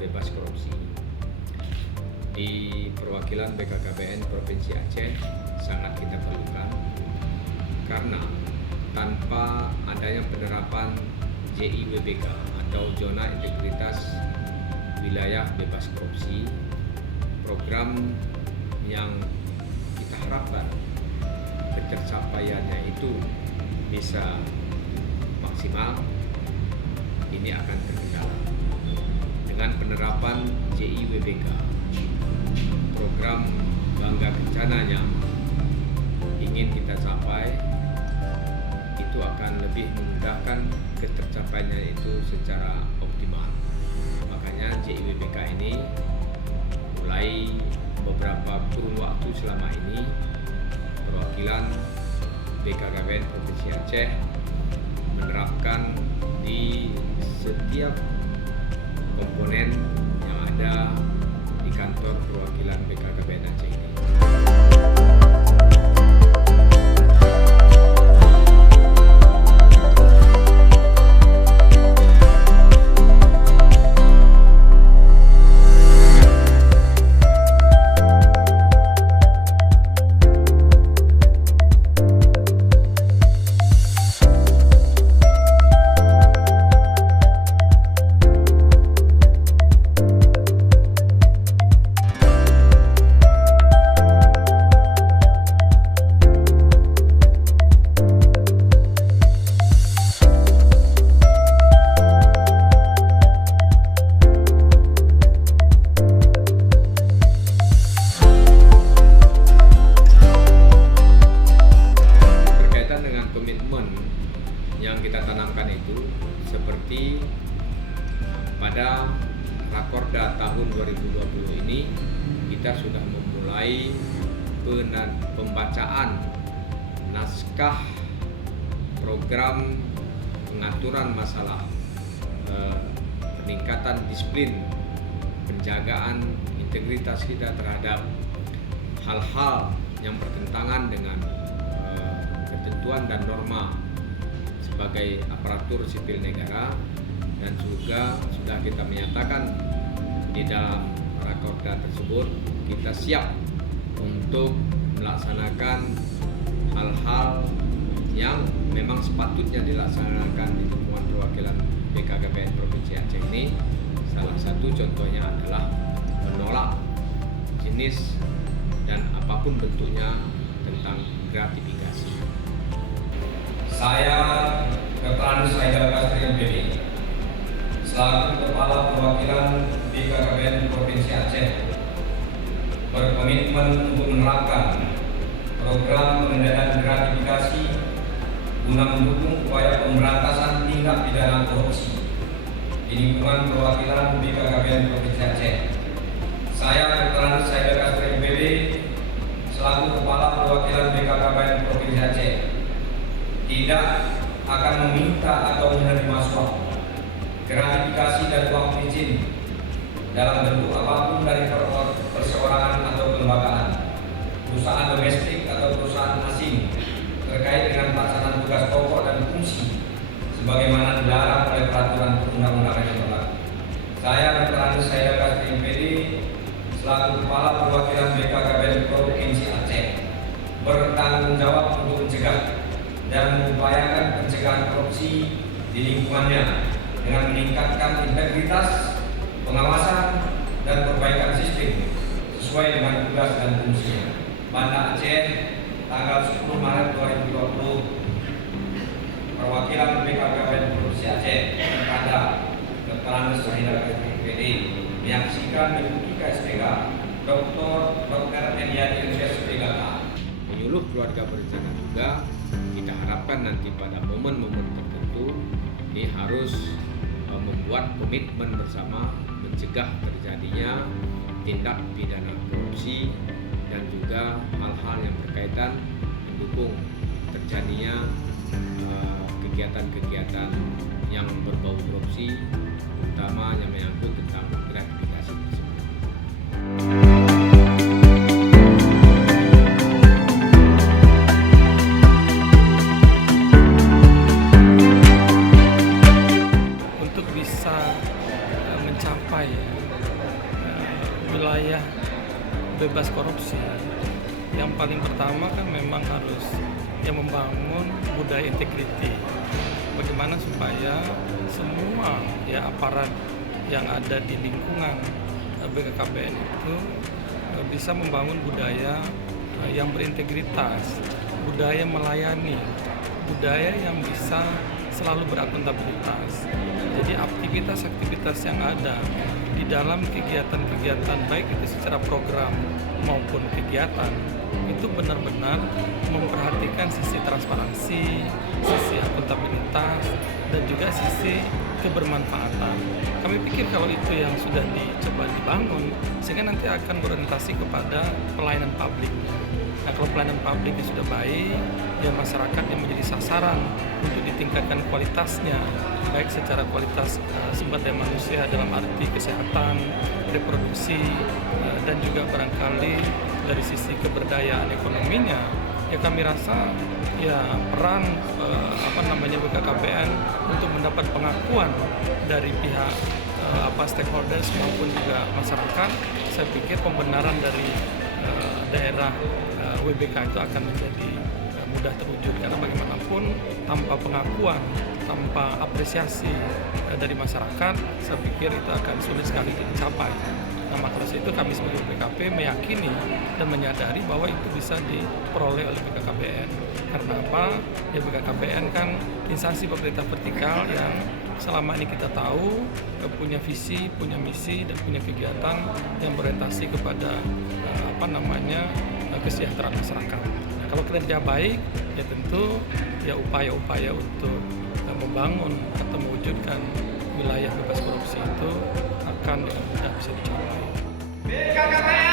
bebas korupsi. Di perwakilan BKKBN Provinsi Aceh sangat kita perlukan karena tanpa adanya penerapan JIWBK atau Zona Integritas Wilayah Bebas Korupsi, program yang kita harapkan pencapaiannya itu bisa maksimal, ini akan terkendala. Dengan penerapan JIWBK, program Bangga Kencana yang ingin kita capai itu akan lebih memudahkan ketercapaiannya itu secara optimal. Makanya JIWBK ini mulai beberapa kurun waktu selama ini perwakilan BKKBN Provinsi Aceh menerapkan di setiap komponen yang ada di kantor perwakilan BKKBN Aceh ini. Yang kita tanamkan itu seperti pada Rakorda tahun 2020 ini kita sudah memulai pembacaan naskah program pengaturan masalah peningkatan disiplin penjagaan integritas kita terhadap hal-hal yang bertentangan dengan ketentuan dan norma sebagai aparatur sipil negara, dan juga sudah kita menyatakan di dalam rakorda tersebut kita siap untuk melaksanakan hal-hal yang memang sepatutnya dilaksanakan di lingkungan perwakilan BKKBN Provinsi Aceh ini. Salah satu contohnya adalah menolak jenis dan apapun bentuknya tentang gratifikasi. Saya Dr. Anus Haidar Kasri MPD selaku Kepala Perwakilan BKKBN Provinsi Aceh berkomitmen untuk menerapkan program pengendalian gratifikasi guna mendukung upaya pemberantasan tindak pidana korupsi di lingkungan perwakilan BKKBN Provinsi Aceh. Saya Dr. Anus Haidar Kasri MPD selaku Kepala Perwakilan BKKBN Provinsi Aceh tidak akan meminta atau menerima suap, gratifikasi dan uang izin dalam bentuk apapun dari perseorangan atau kelembagaan, perusahaan domestik atau perusahaan asing terkait dengan pelaksanaan tugas pokok dan fungsi sebagaimana dilarang oleh peraturan perundang-undangan yang berlaku. Saya Dr. Anus Haidar Kasri MPD selaku Kepala Perwakilan BKKBN Provinsi Aceh bertanggung jawab untuk mencegah dan mengupayakan pencegahan korupsi di lingkungannya dengan meningkatkan integritas, pengawasan, dan perbaikan sistem sesuai dengan tugas dan fungsinya. Banda Aceh, tanggal 10 Maret 2020, perwakilan BKKBN Provinsi Aceh kepada Dr. Anus Haidar MPD menyaksikan Deputi KSPK Dr. Eniadi SPK. Menyuluh keluarga berencana juga kita harapkan nanti pada momen-momen tertentu ini harus membuat komitmen bersama mencegah terjadinya tindak pidana korupsi dan juga hal-hal yang berkaitan mendukung terjadinya kegiatan-kegiatan yang berbau korupsi, terutama yang menyangkut tentang gratifikasi tersebut. Untuk bisa mencapai wilayah bebas korupsi, yang paling pertama kan memang harus membangun budaya integriti. Bagaimana supaya semua aparat yang ada di lingkungan BKKBN itu bisa membangun budaya yang berintegritas, budaya melayani, budaya yang bisa selalu berakuntabilitas. Jadi aktivitas-aktivitas yang ada di dalam kegiatan-kegiatan baik itu secara program maupun kegiatan itu benar-benar memperhatikan sisi transparansi, sisi akuntabilitas, dan juga sisi kebermanfaatan. Kami pikir kalau itu yang sudah dicoba dibangun, sehingga nanti akan berorientasi kepada pelayanan publik. Nah, kalau pelayanan publiknya sudah baik, ya masyarakat yang menjadi sasaran untuk ditingkatkan kualitasnya, baik secara kualitas sumber daya manusia dalam arti kesehatan, reproduksi, dan juga barangkali dari sisi keberdayaan ekonominya, ya kami rasa peran BKKBN untuk mendapat pengakuan dari pihak stakeholders maupun juga masyarakat, saya pikir pembenaran dari daerah WBK itu akan menjadi mudah terwujud, karena bagaimanapun tanpa pengakuan, tanpa apresiasi dari masyarakat, saya pikir itu akan sulit sekali dicapai. Nah, maka dari itu kami sebagai BKP meyakini dan menyadari bahwa itu bisa diperoleh oleh BKKBN. Karena apa? Ya BKKBN kan instansi pemerintah vertikal yang selama ini kita tahu punya visi, punya misi, dan punya kegiatan yang berorientasi kepada kesejahteraan masyarakat. Nah, kalau kinerja baik, ya tentu upaya-upaya untuk membangun atau mewujudkan wilayah bebas korupsi itu akan dengan mudah bisa dicapai. BKKBN